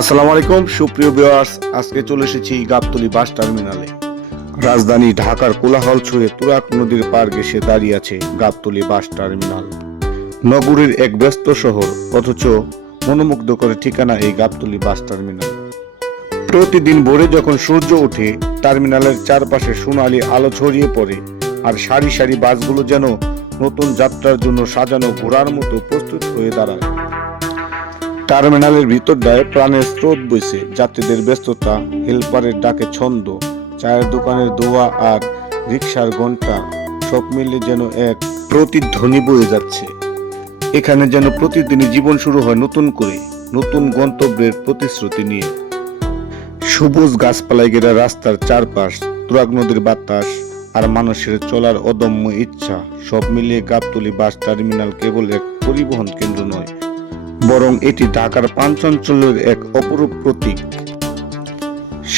আসসালামু আলাইকুম সুপ্রিয় ভিউয়ার্স, আজকে চলে এসেছি গাবতলী বাস টার্মিনালে। রাজধানী ঢাকার কোলাহল ছুঁয়ে তুরাগ নদীর পার ঘেঁষে দাঁড়িয়ে আছে গাবতলী বাস টার্মিনাল। নগরীর এক ব্যস্ত শহর, অথচ মনোমুগ্ধ করে ঠিকানা এই গাবতলী বাস টার্মিনাল। প্রতিদিন ভোরে যখন সূর্য ওঠে, টার্মিনালের চারপাশে সোনালি আলো ছড়িয়ে পড়ে, আর সারি সারি বাসগুলো যেন নতুন যাত্রার জন্য সাজানো ঘোড়ার মতো প্রস্তুত হয়ে দাঁড়ায়। টার্মিনালের ভিতরটায় প্রাণের স্রোত বইছে, যাত্রীদের ব্যস্ততা, হেল্পারের ডাকে ছন্দ, চায়ের দোকানের দোয়া আর রিকশার ঘন্টা সব মিলে যেন এক প্রতিধ্বনি বয়ে যাচ্ছে। এখানে যেন প্রতিদিনই জীবন শুরু হয় নতুন করে, নতুন গন্তব্যের প্রতিশ্রুতি নিয়ে। সবুজ গাছপালায় ঘেরা রাস্তার চারপাশ, তুরাগ নদীর বাতাস আর মানুষের চলার অদম্য ইচ্ছা, সব মিলিয়ে গাবতলী বাস টার্মিনাল কেবল এক পরিবহন কেন্দ্র নয়, বরং এটি ঢাকার প্রাণচাঞ্চল্যের এক অপরূপ প্রতীক।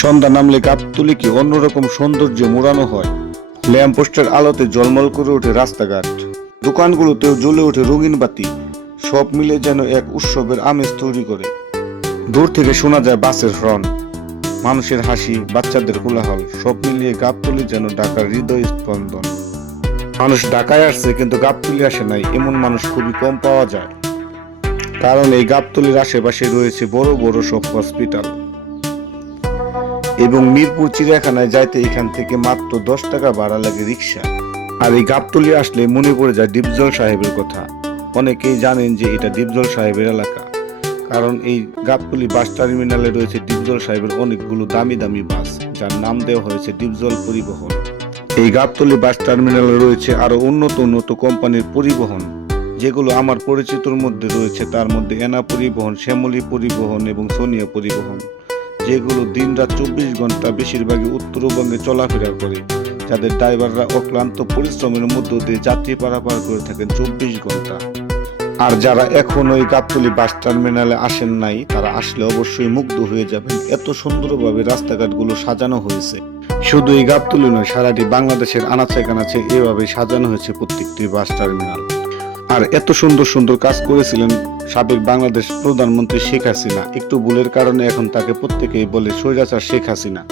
সন্ধ্যা নামলে গাবতলীকে অন্যরকম সৌন্দর্য মোড়ানো হয়। ল্যাম্পপোস্টের আলোতে ঝলমল করে ওঠে রাস্তাঘাট, দোকানগুলোতেও জ্বলে ওঠে রঙিন বাতি, সব মিলে যেন এক উৎসবের আমেজ তৈরি করে। দূর থেকে শোনা যায় বাসের হর্ন, মানুষের হাসি, বাচ্চাদের কোলাহল, সব মিলিয়ে গাবতলী যেন ঢাকার হৃদয় স্পন্দন। মানুষ ঢাকায় আসছে কিন্তু গাবতলী আসে নাই, এমন মানুষ খুবই কম পাওয়া যায়। কারণ এই গাবতলীর আশেপাশে রয়েছে বড় বড় সব হসপিটাল, এবং মিরপুর চিড়িয়াখানায় যাইতে এখান থেকে মাত্র 10 টাকা ভাড়া লাগে রিক্সা। আর এই গাবতলী আসলে মনে পড়ে যায় ডিপজল সাহেবের কথা। অনেকেই জানেন যে এটা ডিপজল সাহেবের এলাকা, কারণ এই গাবতলী বাস টার্মিনালে রয়েছে ডিপজল সাহেবের অনেকগুলো দামি দামি বাস, যার নাম দেওয়া হয়েছে ডিপজল পরিবহন। এই গাবতলী বাস টার্মিনালে রয়েছে আরো উন্নত উন্নত কোম্পানির পরিবহন, যেগুলো আমার পরিচিতর মধ্যে রয়েছে। তার মধ্যে এনা পরিবহন, শ্যামলী পরিবহন এবং সোনিয়া পরিবহন, যেগুলো দিনরাত 24 ঘন্টা বেশিরভাগই উত্তরবঙ্গে চলাফেরা করে, যাদের ড্রাইভাররা অক্লান্ত পরিশ্রমের মধ্য দিয়ে যাত্রী পারাপার করে থাকেন 24 ঘন্টা। আর যারা এখনো এই গাবতলী বাস টার্মিনালে আসেন নাই, তারা আসলে অবশ্যই মুগ্ধ হয়ে যাবেন। এত সুন্দরভাবে রাস্তাঘাটগুলো সাজানো হয়েছে। শুধু এই গাবতলী নয়, সারাটি বাংলাদেশের আনাচে কানাচে এভাবে সাজানো হয়েছে প্রত্যেকটি বাস টার্মিনাল। আর এত সুন্দর সুন্দর কাজ করেছিলেন সাবেক বাংলাদেশ প্রধানমন্ত্রী শেখ হাসিনা। একটু ভুলের কারণে এখন তাকে প্রত্যেকেই বলে স্বৈরাচার শেখ হাসিনা।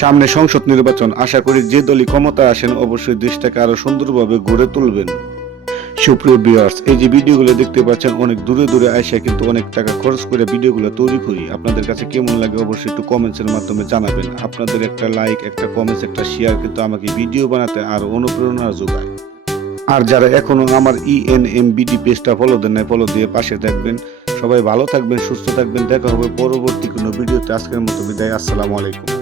সামনে সংসদ নির্বাচন, আশা করি যে দলই ক্ষমতায় আসেন অবশ্যই দেশটাকে আরো সুন্দরভাবে গড়ে তুলবেন। সুপ্রিয় ভিউয়ার্স, এই যে ভিডিওগুলো দেখতে পাচ্ছেন, অনেক দূরে দূরে আইসা কিন্তু অনেক টাকা খরচ করে ভিডিওগুলো তৈরি করি। আপনাদের কাছে কেমন লাগে অবশ্যই একটু কমেন্টসের মাধ্যমে জানাবেন। আপনাদের একটা লাইক, একটা কমেন্টস, একটা শেয়ার কিন্তু আমাকে ভিডিও বানাতে আরো অনুপ্রেরণা যোগায়। আর যারা এখনো আমার ENMBD পেজটা ফলো দেন নাই, ফলো দিয়ে পাশে থাকবেন। সবাই ভালো থাকবেন, সুস্থ থাকবেন। দেখা হবে পরবর্তী কোনো ভিডিওতে। আজকের মতো বিদায়। আসসালামু আলাইকুম।